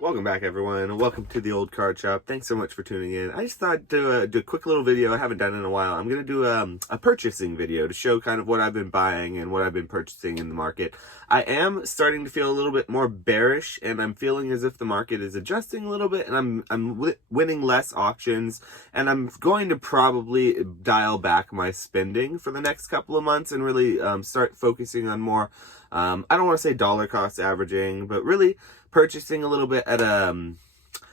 Welcome back, everyone. Welcome to the old card shop. Thanks so much for tuning in. I just thought I'd do a quick little video I haven't done in a while. I'm going to do a purchasing video to show kind of what I've been buying and what I've been purchasing in the market. I am starting to feel a little bit more bearish, and I'm feeling as if the market is adjusting a little bit, and I'm winning less auctions, and I'm going to probably dial back my spending for the next couple of months and really start focusing on more, I don't want to say dollar cost averaging, but really purchasing a little bit at a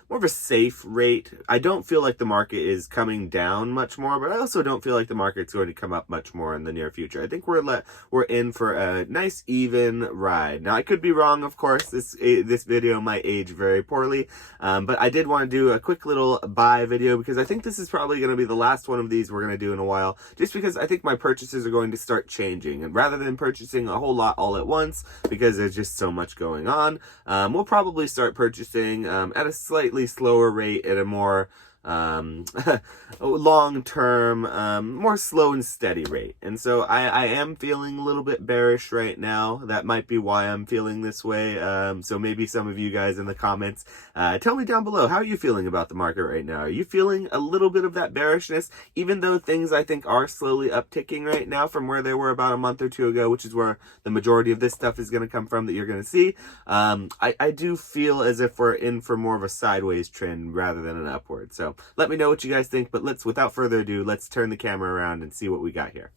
more of a safe rate. I don't feel like the market is coming down much more, but I also don't feel like the market's going to come up much more in the near future. I think we're in for a nice even ride. Now, I could be wrong, of course. This video might age very poorly, but I did want to do a quick little buy video because I think this is probably going to be the last one of these we're going to do in a while, just because I think my purchases are going to start changing. And rather than purchasing a whole lot all at once, because there's just so much going on, we'll probably start purchasing at a slightly slower rate, at a more long-term, more slow and steady rate. And so I am feeling a little bit bearish right now. That might be why I'm feeling this way. So maybe some of you guys in the comments, tell me down below, how are you feeling about the market right now? Are you feeling a little bit of that bearishness, even though things I think are slowly upticking right now from where they were about a month or two ago, which is where the majority of this stuff is going to come from that you're going to see. I do feel as if we're in for more of a sideways trend rather than an upward. So let me know what you guys think, but without further ado, let's turn the camera around and see what we got here.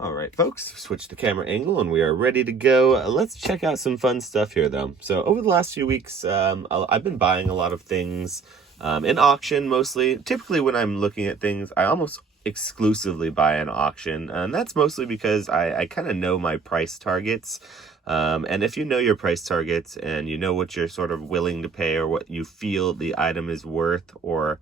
All right, folks, switch the camera angle and we are ready to go. Let's check out some fun stuff here, though. So over the last few weeks, I've been buying a lot of things in auction mostly. Typically when I'm looking at things, I almost exclusively buy an auction, and that's mostly because I kind of know my price targets. And if you know your price targets and you know what you're sort of willing to pay or what you feel the item is worth or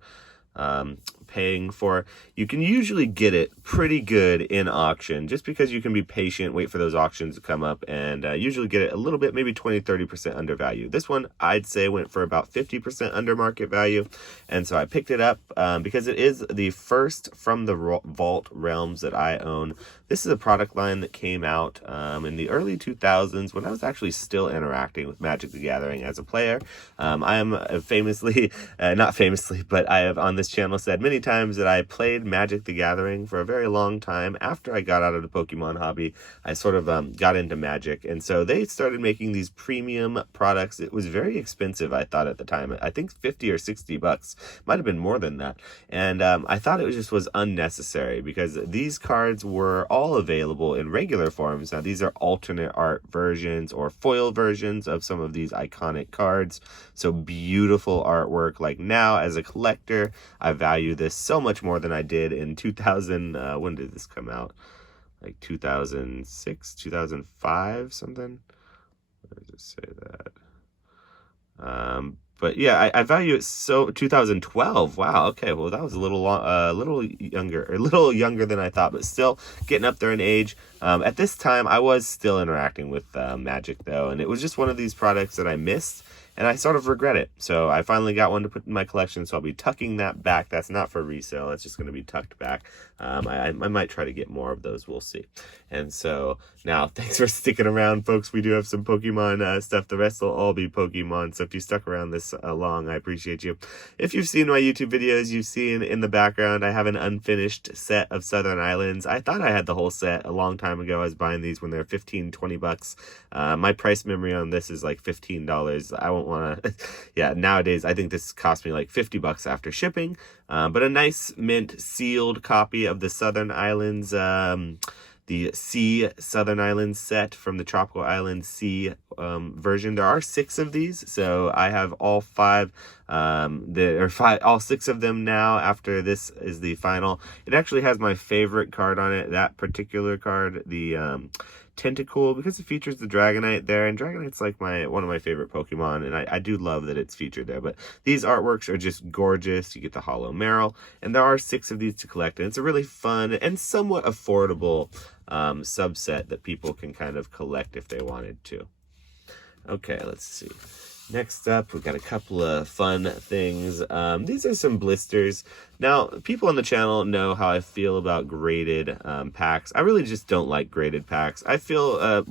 paying for, you can usually get it pretty good in auction, just because you can be patient, wait for those auctions to come up, and usually get it a little bit, maybe 20-30% under value. This one I'd say went for about 50% under market value, and so I picked it up because it is the first from the Vault realms that I own. This is a product line that came out in the early 2000s when I was actually still interacting with Magic the Gathering as a player. I am famously, not famously, but I have on this channel said many times that I played Magic the Gathering for a very long time. After I got out of the Pokemon hobby, I sort of got into Magic, and so they started making these premium products. It was very expensive, I thought, at the time. I think 50 or 60 bucks, might have been more than that, and I thought it just was unnecessary because these cards were all available in regular forms. Now, these are alternate art versions or foil versions of some of these iconic cards, so beautiful artwork. Like, now as a collector, I value this so much more than I did in 2000. When did this come out? Like 2006, 2005, something. Let me just say that. But yeah, I value it so 2012. Wow. Okay. Well, that was a little younger than I thought, but still getting up there in age. At this time, I was still interacting with Magic, though, and it was just one of these products that I missed, and I sort of regret it. So I finally got one to put in my collection, so I'll be tucking that back. That's not for resale. That's just going to be tucked back. I might try to get more of those. We'll see. And so now, thanks for sticking around, folks. We do have some Pokemon stuff. The rest will all be Pokemon. So if you stuck around this long, I appreciate you. If you've seen my YouTube videos, you've seen in the background, I have an unfinished set of Southern Islands. I thought I had the whole set a long time ago. I was buying these when they're 15, 20 bucks. My price memory on this is like $15. I won't want to, yeah, nowadays I think this cost me like 50 bucks after shipping. But a nice mint sealed copy of the Southern Islands, the Sea Southern Islands set from the Tropical Island Sea version. There are 6 of these, so I have all 5. All 6 of them now. After this is the final. It actually has my favorite card on it. That particular card, the Tentacool, because it features the Dragonite there, and Dragonite's like one of my favorite Pokemon, and I do love that it's featured there. But these artworks are just gorgeous. You get the Hollow Meryl, and there are 6 of these to collect, and it's a really fun and somewhat affordable subset that people can kind of collect if they wanted to. Okay, let's see. Next up, we've got a couple of fun things. These are some blisters. Now, people on the channel know how I feel about graded packs. I really just don't like graded packs. I feel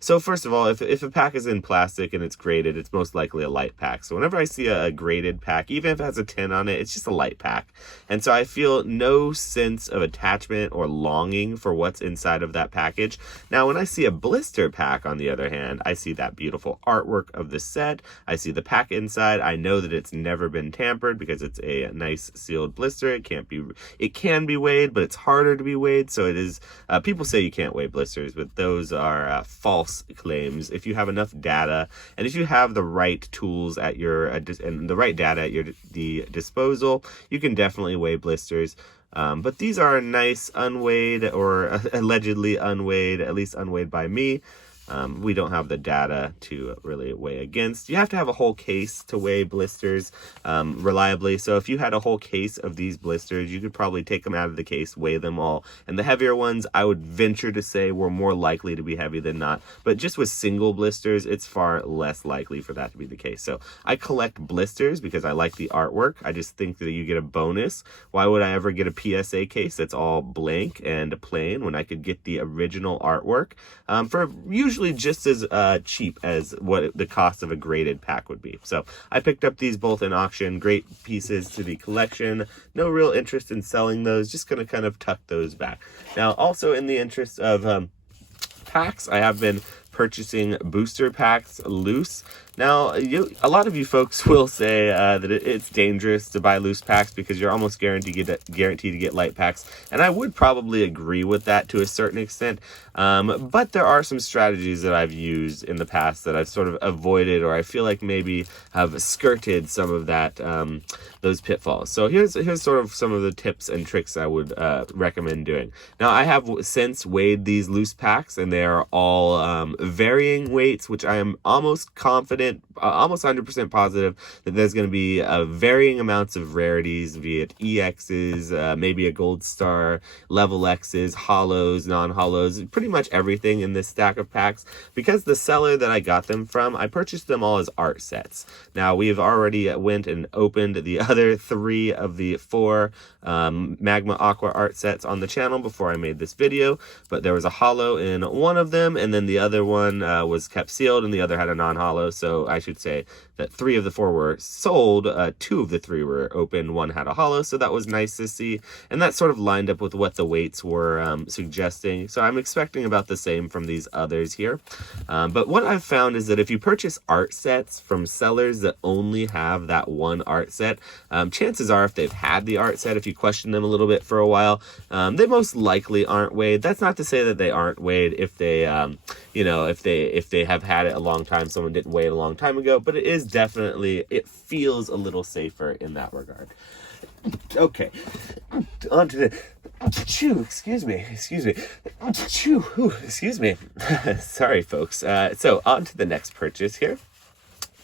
so first of all, if a pack is in plastic and it's graded, it's most likely a light pack. So whenever I see a graded pack, even if it has a 10 on it, it's just a light pack. And so I feel no sense of attachment or longing for what's inside of that package. Now, when I see a blister pack, on the other hand, I see that beautiful artwork of the set. I see the pack inside. I know that it's never been tampered because it's a nice sealed blister. It can be weighed, but it's harder to be weighed. So it is, people say you can't weigh blisters, but those are false claims. If you have enough data and if you have the right tools at your, and the right data at your disposal, you can definitely weigh blisters. But these are nice unweighed, or allegedly unweighed, at least unweighed by me. We don't have the data to really weigh against. You have to have a whole case to weigh blisters reliably. So if you had a whole case of these blisters, you could probably take them out of the case, weigh them all. And the heavier ones, I would venture to say, were more likely to be heavy than not. But just with single blisters, it's far less likely for that to be the case. So I collect blisters because I like the artwork. I just think that you get a bonus. Why would I ever get a PSA case that's all blank and plain when I could get the original artwork for usually just as cheap as what the cost of a graded pack would be. So I picked up these both in auction. Great pieces to the collection. No real interest in selling those. Just going to kind of tuck those back. Now, also in the interest of packs, I have been purchasing booster packs loose. Now, a lot of you folks will say that it's dangerous to buy loose packs because you're almost guaranteed to get light packs, and I would probably agree with that to a certain extent. But there are some strategies that I've used in the past that I've sort of avoided, or I feel like maybe have skirted some of that those pitfalls. So here's sort of some of the tips and tricks I would recommend doing. Now, I have since weighed these loose packs, and they are all varying weights, which I am almost confident, almost 100% positive that there's going to be varying amounts of rarities, be it EXs, maybe a gold star, level Xs, hollows, non-hollows, pretty much everything in this stack of packs. Because the seller that I got them from, I purchased them all as art sets. Now, we've already went and opened the other 3 of the 4 Magma Aqua art sets on the channel before I made this video, but there was a hollow in one of them, and then the other one was kept sealed, and the other had a non-hollow. So I should say that 3 of the 4 were sold, 2 of the 3 were open, 1 had a hollow, so that was nice to see, and that sort of lined up with what the weights were suggesting. So I'm expecting about the same from these others here. But what I've found is that if you purchase art sets from sellers that only have that one art set, chances are if they've had the art set, if you question them a little bit for a while, they most likely aren't weighed. That's not to say that they aren't weighed if they, if they have had it a long time, someone didn't weigh it a long time ago, but it is definitely, it feels a little safer in that regard. Okay, on to the, excuse me, sorry folks. So on to the next purchase here.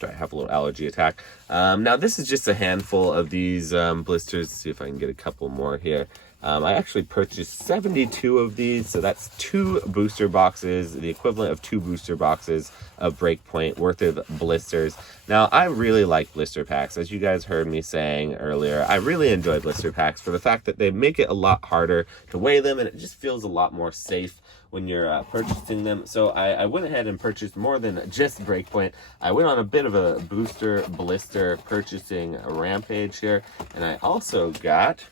I have a little allergy attack. Now this is just a handful of these blisters. Let's see if I can get a couple more here. I actually purchased 72 of these, so that's 2 booster boxes, the equivalent of 2 booster boxes of Breakpoint worth of blisters. Now, I really like blister packs. As you guys heard me saying earlier, I really enjoy blister packs for the fact that they make it a lot harder to weigh them, and it just feels a lot more safe when you're purchasing them. So I went ahead and purchased more than just Breakpoint. I went on a bit of a booster blister purchasing rampage here, and I also got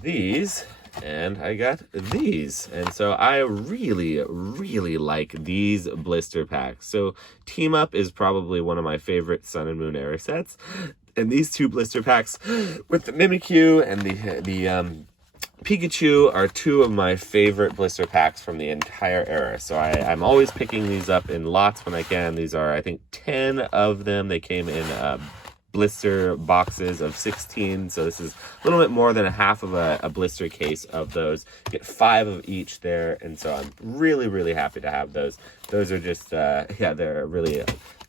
these, and I got these, and so I really like these blister packs. So Team Up is probably one of my favorite Sun and Moon era sets, and these 2 blister packs with the Mimikyu and the Pikachu are 2 of my favorite blister packs from the entire era. So I'm always picking these up in lots when I can. These are, I think, 10 of them. They came in blister boxes of 16, so this is a little bit more than a half of a blister case of those. Get 5 of each there, and so I'm really happy to have those. Those are just yeah, they're really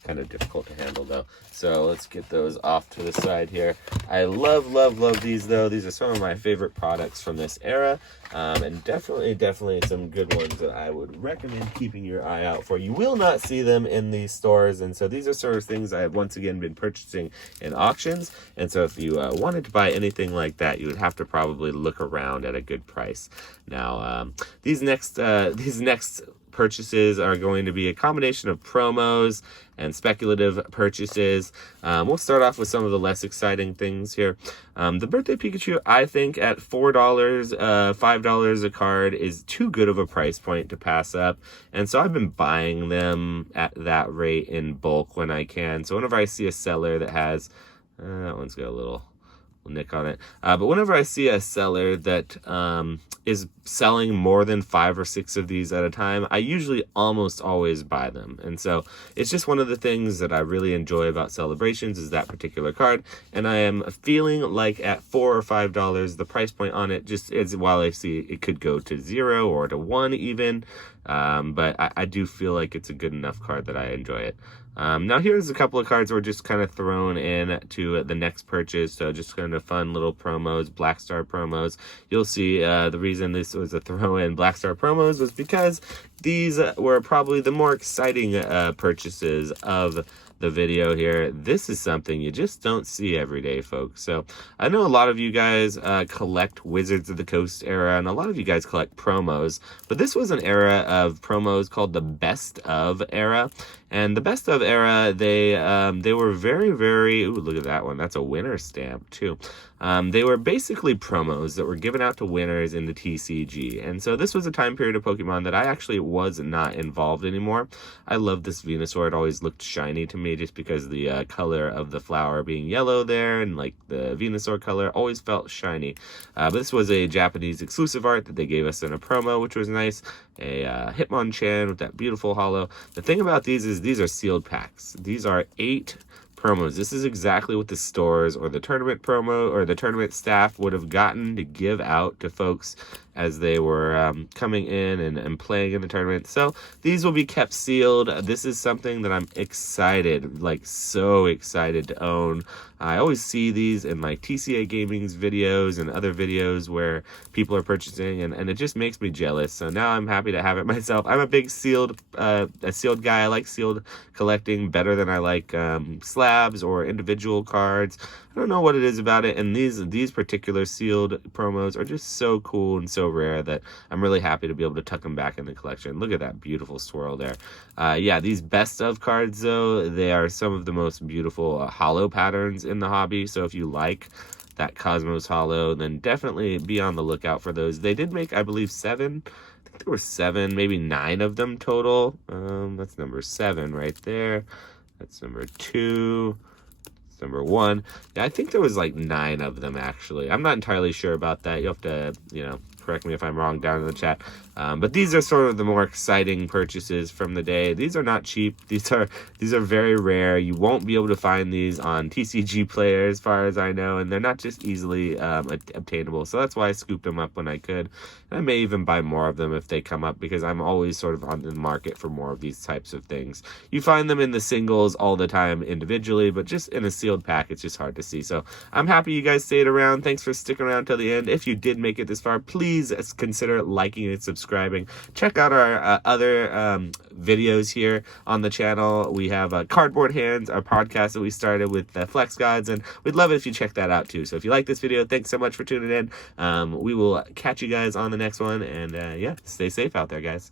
kind of difficult to handle though. So let's get those off to the side here. I love, love, love these though. These are some of my favorite products from this era. And definitely some good ones that I would recommend keeping your eye out for. You will not see them in these stores, and so these are sort of things I have once again been purchasing in auctions. And so if you wanted to buy anything like that, you would have to probably look around at a good price. Now, these next purchases are going to be a combination of promos and speculative purchases. We'll start off with some of the less exciting things here. The Birthday Pikachu, I think at $4, $5 a card is too good of a price point to pass up. And so I've been buying them at that rate in bulk when I can. So whenever I see a seller that has, that one's got a little nick on it. But whenever I see a seller that is selling more than 5 or 6 of these at a time, I usually almost always buy them. And so it's just one of the things that I really enjoy about Celebrations is that particular card. And I am feeling like at $4 or $5, the price point on it just is, while I see it could go to 0 or to 1 even, but I do feel like it's a good enough card that I enjoy it. Now here's a couple of cards that were just kind of thrown in to the next purchase. So just kind of fun little promos, Black Star promos. You'll see the reason this was a throw in Black Star promos was because these were probably the more exciting purchases of the video here. This is something you just don't see every day, folks. So I know a lot of you guys collect Wizards of the Coast era, and a lot of you guys collect promos, but this was an era of promos called the Best Of era. And the Best Of era, they were very, very, ooh, look at that one. That's a winner stamp too. They were basically promos that were given out to winners in the TCG. And so this was a time period of Pokemon that I actually was not involved anymore. I love this Venusaur. It always looked shiny to me just because the color of the flower being yellow there and like the Venusaur color always felt shiny. But this was a Japanese exclusive art that they gave us in a promo, which was nice. A Hitmonchan with that beautiful holo. The thing about these is these are sealed packs. These are 8 promos. This is exactly what the stores or the tournament promo or the tournament staff would have gotten to give out to folks as they were coming in and playing in the tournament. So these will be kept sealed. This is something that I'm excited, like so excited to own. I always see these in like TCA Gaming's videos and other videos where people are purchasing, and it just makes me jealous. So now I'm happy to have it myself. I'm a big sealed guy. I like sealed collecting better than I like slabs or individual cards. I don't know what it is about it, and these particular sealed promos are just so cool and so rare that I'm really happy to be able to tuck them back in the collection. Look at that beautiful swirl there. Yeah, these Best Of cards, though, they are some of the most beautiful holo patterns in the hobby, so if you like that Cosmos holo, then definitely be on the lookout for those. They did make, I believe, 7. I think there were 7, maybe 9 of them total. That's number 7 right there. That's number 2. Number 1. Yeah, I think there was like 9 of them actually. I'm not entirely sure about that. You'll have to, correct me if I'm wrong down in the chat. But these are sort of the more exciting purchases from the day. These are not cheap. These are very rare. You won't be able to find these on TCG Player as far as I know, and they're not just easily obtainable. So that's why I scooped them up when I could. And I may even buy more of them if they come up, because I'm always sort of on the market for more of these types of things. You find them in the singles all the time individually, but just in a sealed pack, it's just hard to see. So I'm happy you guys stayed around. Thanks for sticking around till the end. If you did make it this far, please consider liking and subscribing. Check out our other videos here on the channel. We have Cardboard Hands, our podcast that we started with Flex Gods, and we'd love it if you check that out too. So if you like this video, thanks so much for tuning in. We will catch you guys on the next one, and yeah, stay safe out there, guys.